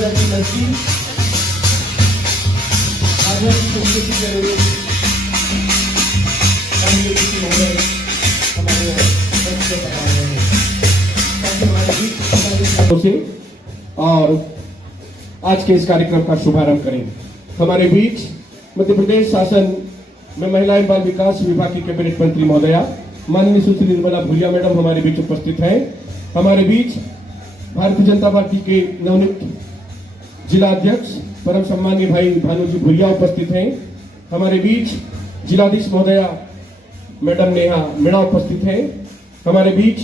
की नजदीक आजादी संस्कृति के अनुरूप और आज के इस कार्यक्रम का शुभारंभ करें। हमारे बीच मध्य प्रदेश शासन में महिला एवं बाल विकास विभाग की कैबिनेट मंत्री महोदया माननीय सुश्री निर्मला भूरिया मैडम हमारे बीच उपस्थित हैं। हमारे बीच भारतीय जनता पार्टी के नवनियुक्त जिला अध्यक्ष परम सम्मानीय भाई भानुजी भूरिया उपस्थित हैं। हमारे बीच जिलाधीश महोदया मैडम नेहा मीणा उपस्थित हैं। हमारे बीच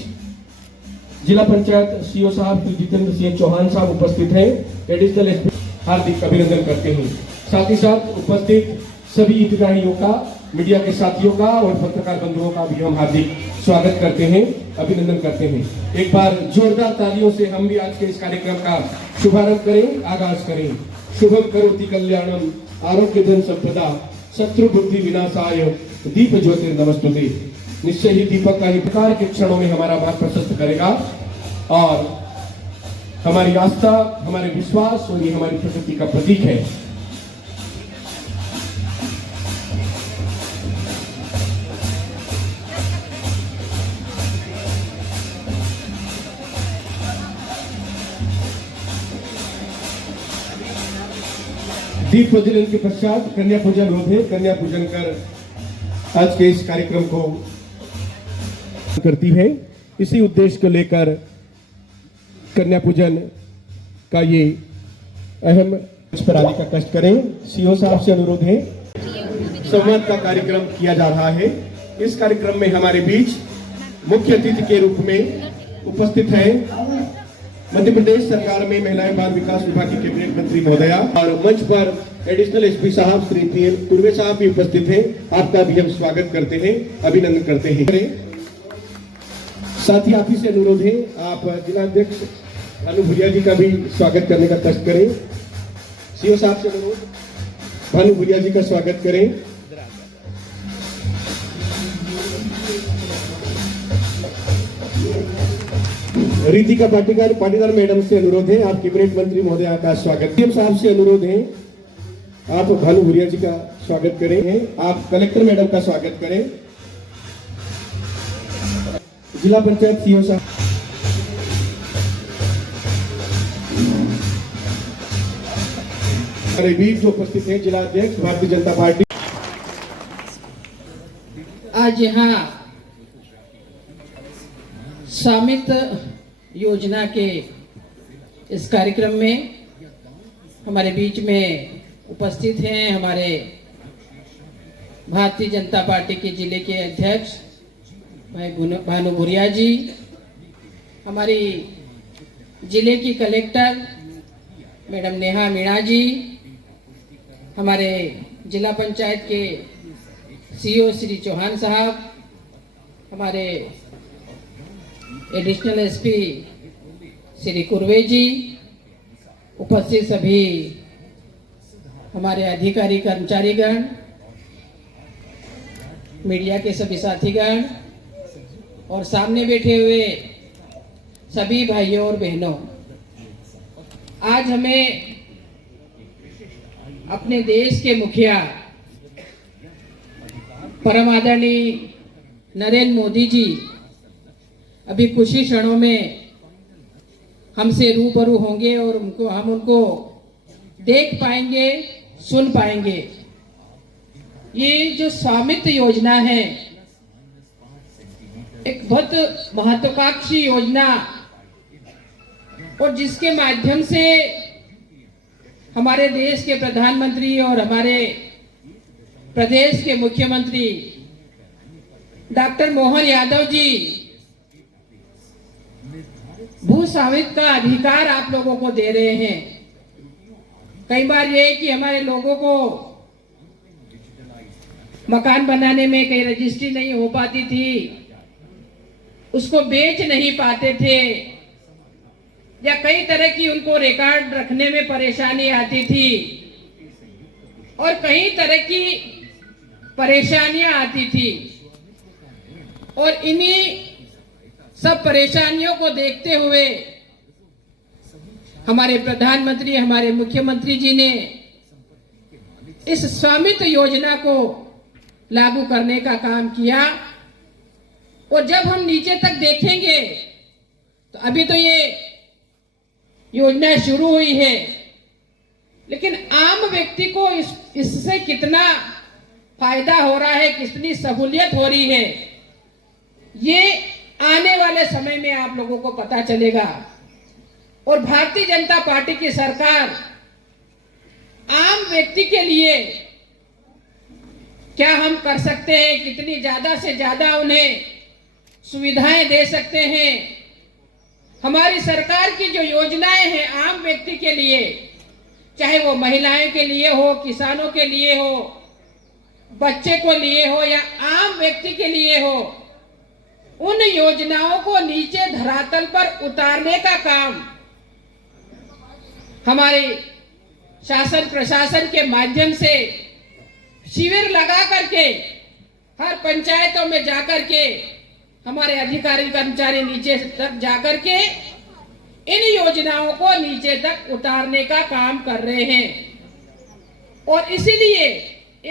जिला पंचायत सीओ साहब श्री जितेंद्र सिंह चौहान साहब उपस्थित हैं। एडिशनल एसपी हार्दिक अभिनंदन करते हैं। साथ ही साथ उपस्थित सभी हितग्राहियों का, मीडिया के साथियों का और पत्रकार बंधुओं का भी हम हार्दिक स्वागत करते हैं, अभिनंदन करते हैं। एक बार जोरदार तालियों से हम भी आज के इस कार्यक्रम का शुभारंभ करें, आगाज करें। शुभम करोति कल्याणम आरोग्य धन संपदा शत्रु बुद्धि विनाशाय दीप ज्योतिर्नमस्तुते। निश्चय ही दीपक का ही प्रकार के क्षणों में हमारा मार्ग प्रशस्त करेगा और हमारी आस्था, हमारे विश्वास और ये हमारी प्रकृति का प्रतीक है। दीप प्रज्वलन के पश्चात कन्या पूजन होते। कन्या पूजन कर आज के इस कार्यक्रम को करती है। इसी उद्देश्य को लेकर कन्या पूजन का ये अहम पर आने का कष्ट करें। सीओ साहब से अनुरोध है। संवाद का कार्यक्रम किया जा रहा है। इस कार्यक्रम में हमारे बीच मुख्य अतिथि के रूप में उपस्थित है मध्य प्रदेश सरकार में महिला एवं बाल विकास विभाग की कैबिनेट मंत्री महोदया और मंच पर एडिशनल एसपी साहब श्री पीएल कुर्वे साहब भी उपस्थित हैं। आपका भी हम स्वागत करते हैं, अभिनंदन करते हैं। साथ ही आप ही से अनुरोध है, आप जिलाध्यक्ष भानु भूरिया जी का भी स्वागत करने का कष्ट करें। सीओ साहब से अनुरोध, भानु भूरिया जी का स्वागत करें। रीतिका पाटीदार मैडम से अनुरोध है, आप कैबिनेट मंत्री महोदया का स्वागत। सीएम साहब से अनुरोध है, आप भानु भूरिया जी का स्वागत करें। आप कलेक्टर मैडम का स्वागत करें। जिला पंचायत सीओ साहब, हमारे बीच जो उपस्थित है जिला अध्यक्ष भारतीय जनता पार्टी। आज यहाँ स्वामित्व योजना के इस कार्यक्रम में हमारे बीच में उपस्थित हैं हमारे भारतीय जनता पार्टी के जिले के अध्यक्ष भाई भानु भूरिया जी, हमारी जिले की कलेक्टर मैडम नेहा मीणा जी, हमारे जिला पंचायत के सीओ श्री चौहान साहब, हमारे एडिशनल एसपी श्री कुर्वे जी, उपस्थित सभी हमारे अधिकारी कर्मचारीगण, मीडिया के सभी साथीगण और सामने बैठे हुए सभी भाइयों और बहनों, आज हमें अपने देश के मुखिया परम आदरणीय नरेंद्र मोदी जी अभी कुछ ही क्षणों में हमसे रूबरू होंगे और हम उनको देख पाएंगे, सुन पाएंगे। ये जो स्वामित्व योजना है एक बहुत महत्वाकांक्षी योजना और जिसके माध्यम से हमारे देश के प्रधानमंत्री और हमारे प्रदेश के मुख्यमंत्री डॉक्टर मोहन यादव जी भू स्वामित्व का अधिकार आप लोगों को दे रहे हैं। कई बार ये कि हमारे लोगों को मकान बनाने में कहीं रजिस्ट्री नहीं हो पाती थी, उसको बेच नहीं पाते थे या कई तरह की उनको रिकॉर्ड रखने में परेशानी आती थी और कई तरह की परेशानियां आती थी और इन्हीं सब परेशानियों को देखते हुए हमारे प्रधानमंत्री, हमारे मुख्यमंत्री जी ने इस स्वामित्व योजना को लागू करने का काम किया। और जब हम नीचे तक देखेंगे तो अभी तो ये योजना शुरू हुई है, लेकिन आम व्यक्ति को इससे कितना फायदा हो रहा है, कितनी सहूलियत हो रही है, ये आने वाले समय में आप लोगों को पता चलेगा। और भारतीय जनता पार्टी की सरकार आम व्यक्ति के लिए क्या हम कर सकते हैं, कितनी ज्यादा से ज्यादा उन्हें सुविधाएं दे सकते हैं। हमारी सरकार की जो योजनाएं हैं आम व्यक्ति के लिए, चाहे वो महिलाओं के लिए हो, किसानों के लिए हो, बच्चे को लिए हो या आम व्यक्ति के लिए हो, उन योजनाओं को नीचे धरातल पर उतारने का काम हमारे शासन प्रशासन के माध्यम से शिविर लगा करके हर पंचायतों में जाकर के हमारे अधिकारी कर्मचारी नीचे तक जाकर के इन योजनाओं को नीचे तक उतारने का काम कर रहे हैं। और इसीलिए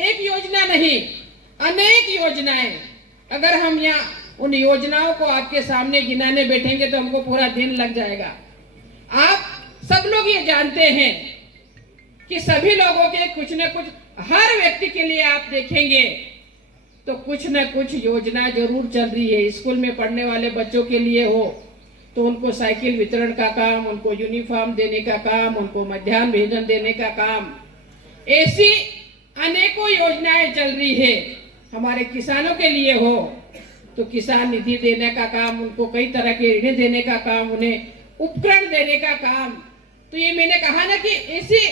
एक योजना नहीं, अनेक योजनाएं, अगर हम यहाँ उन योजनाओं को आपके सामने गिनाने बैठेंगे तो हमको पूरा दिन लग जाएगा। आप सब लोग ये जानते हैं कि सभी लोगों के कुछ न कुछ, हर व्यक्ति के लिए आप देखेंगे तो कुछ न कुछ योजना जरूर चल रही है। स्कूल में पढ़ने वाले बच्चों के लिए हो तो उनको साइकिल वितरण का काम, उनको यूनिफॉर्म देने का काम, उनको मध्याह्न भोजन देने का काम, ऐसी अनेकों योजनाएं चल रही है। हमारे किसानों के लिए हो तो किसान निधि देने का काम, उनको कई तरह के ऋण देने का काम, उन्हें उपकरण देने का काम। तो ये मैंने कहा ना कि ऐसी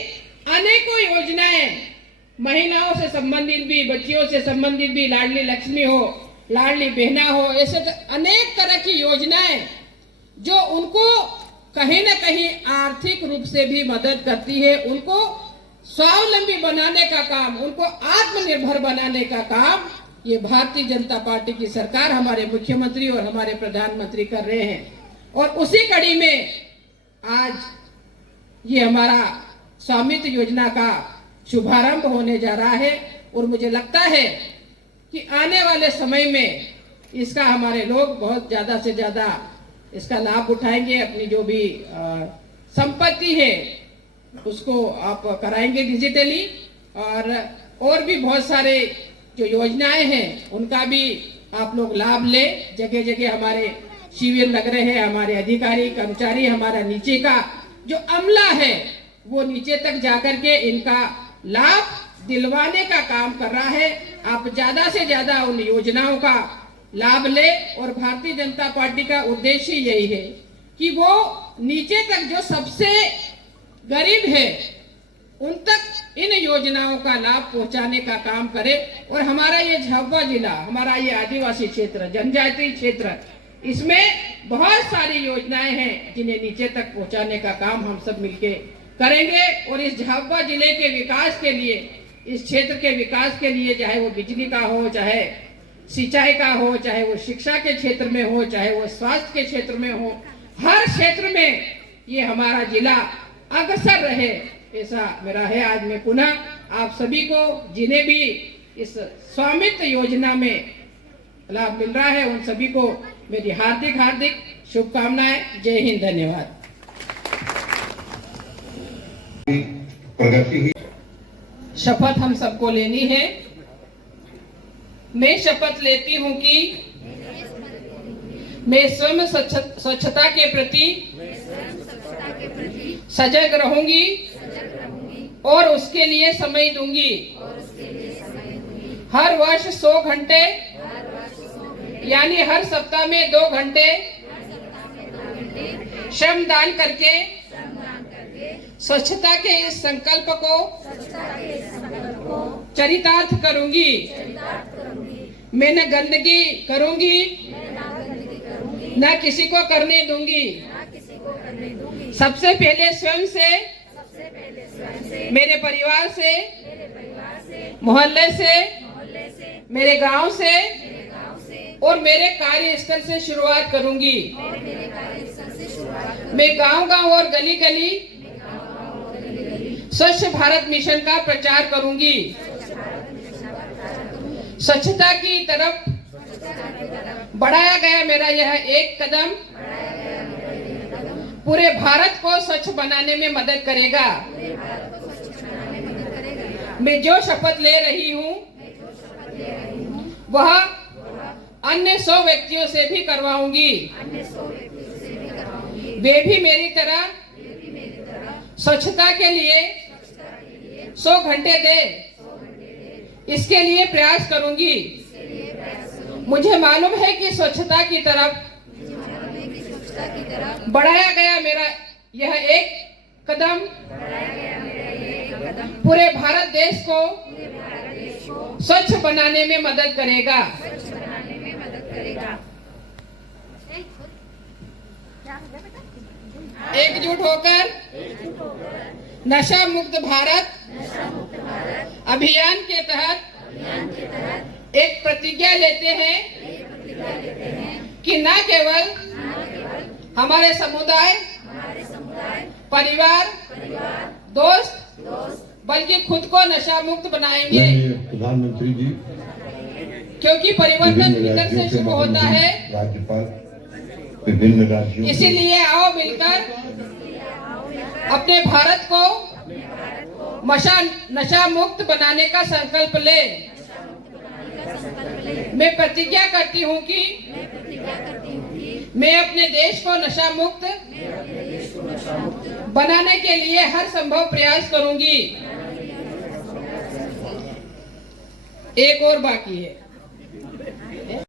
अनेकों योजनाएं, महिलाओं से संबंधित भी, बच्चियों से संबंधित भी, लाडली लक्ष्मी हो, लाडली बहना हो, ऐसे अनेक तरह की योजनाएं जो उनको कहीं न कहीं आर्थिक रूप से भी मदद करती है, उनको स्वावलंबी बनाने का काम, उनको आत्मनिर्भर बनाने का काम ये भारतीय जनता पार्टी की सरकार, हमारे मुख्यमंत्री और हमारे प्रधानमंत्री कर रहे हैं। और उसी कड़ी में आज ये हमारा स्वामित्व योजना का शुभारंभ होने जा रहा है। और मुझे लगता है कि आने वाले समय में इसका हमारे लोग बहुत ज्यादा से ज्यादा इसका लाभ उठाएंगे। अपनी जो भी संपत्ति है उसको आप कराएंगे डिजिटली, और भी बहुत सारे जो योजनाएं हैं उनका भी आप लोग लाभ ले। जगह जगह हमारे शिविर लग रहे हैं, हमारे अधिकारी कर्मचारी, हमारा नीचे का जो अमला है वो नीचे तक जाकर के इनका लाभ दिलवाने का काम कर रहा है। आप ज्यादा से ज्यादा उन योजनाओं का लाभ ले। और भारतीय जनता पार्टी का उद्देश्य यही है कि वो नीचे तक जो सबसे गरीब है उन तक इन योजनाओं का लाभ पहुंचाने का काम करे। और हमारा ये झाबुआ जिला, हमारा ये आदिवासी क्षेत्र, जनजातीय क्षेत्र, इसमें बहुत सारी योजनाएं हैं जिन्हें नीचे तक पहुंचाने का काम हम सब मिलके करेंगे। और इस झाबुआ जिले के विकास के लिए, इस क्षेत्र के विकास के लिए, चाहे वो बिजली का हो, चाहे सिंचाई का हो, चाहे वो शिक्षा के क्षेत्र में हो, चाहे वो स्वास्थ्य के क्षेत्र में हो, हर क्षेत्र में ये हमारा जिला अग्रसर रहे, ऐसा मेरा है। आज मैं पुनः आप सभी को, जिन्हें भी इस स्वामित्व योजना में लाभ मिल रहा है, उन सभी को मेरी हार्दिक हार्दिक शुभकामनाएं। जय हिंद, धन्यवाद। प्रगति शपथ हम सबको लेनी है। मैं शपथ लेती हूँ कि मैं स्वयं स्वच्छता के प्रति सजग रहूंगी और उसके लिए समय दूंगी। हर वर्ष 100 घंटे यानी हर सप्ताह में 2 घंटे श्रम दान करके स्वच्छता के इस संकल्प को चरितार्थ करूंगी। मैं न गंदगी करूंगी, न किसी को करने दूंगी। सबसे पहले स्वयं से, मेरे परिवार से, मोहल्ले से, मेरे गांव से और मेरे कार्यस्थल से शुरुआत करूंगी। मैं गांव-गांव और गली-गली स्वच्छ भारत मिशन का प्रचार करूंगी। स्वच्छता की तरफ बढ़ाया गया मेरा यह एक कदम पूरे भारत को स्वच्छ बनाने में मदद करेगा। मैं जो शपथ ले रही हूँ वह अन्य 100 व्यक्तियों से भी करवाऊंगी। वे भी मेरी तरह स्वच्छता के लिए 100 घंटे दे, इसके लिए प्रयास करूंगी। मुझे मालूम है कि स्वच्छता की तरफ बढ़ाया गया मेरा यह एक कदम पूरे भारत देश को स्वच्छ बनाने में मदद करेगा। एकजुट होकर नशा मुक्त भारत अभियान के तहत एक प्रतिज्ञा लेते हैं कि न केवल हमारे समुदाय, परिवार, दोस्त बल्कि खुद को नशा मुक्त बनाएंगे, प्रधानमंत्री जी, क्योंकि परिवर्तन भीतर से शुरू होता है। राज्यपाल विभिन्न राज्यों, इसीलिए आओ मिलकर अपने भारत को नशा मुक्त बनाने का संकल्प ले। मैं प्रतिज्ञा करती हूँ कि मैं अपने देश को नशा मुक्त बनाने के लिए हर संभव प्रयास करूंगी। एक और बाकी है।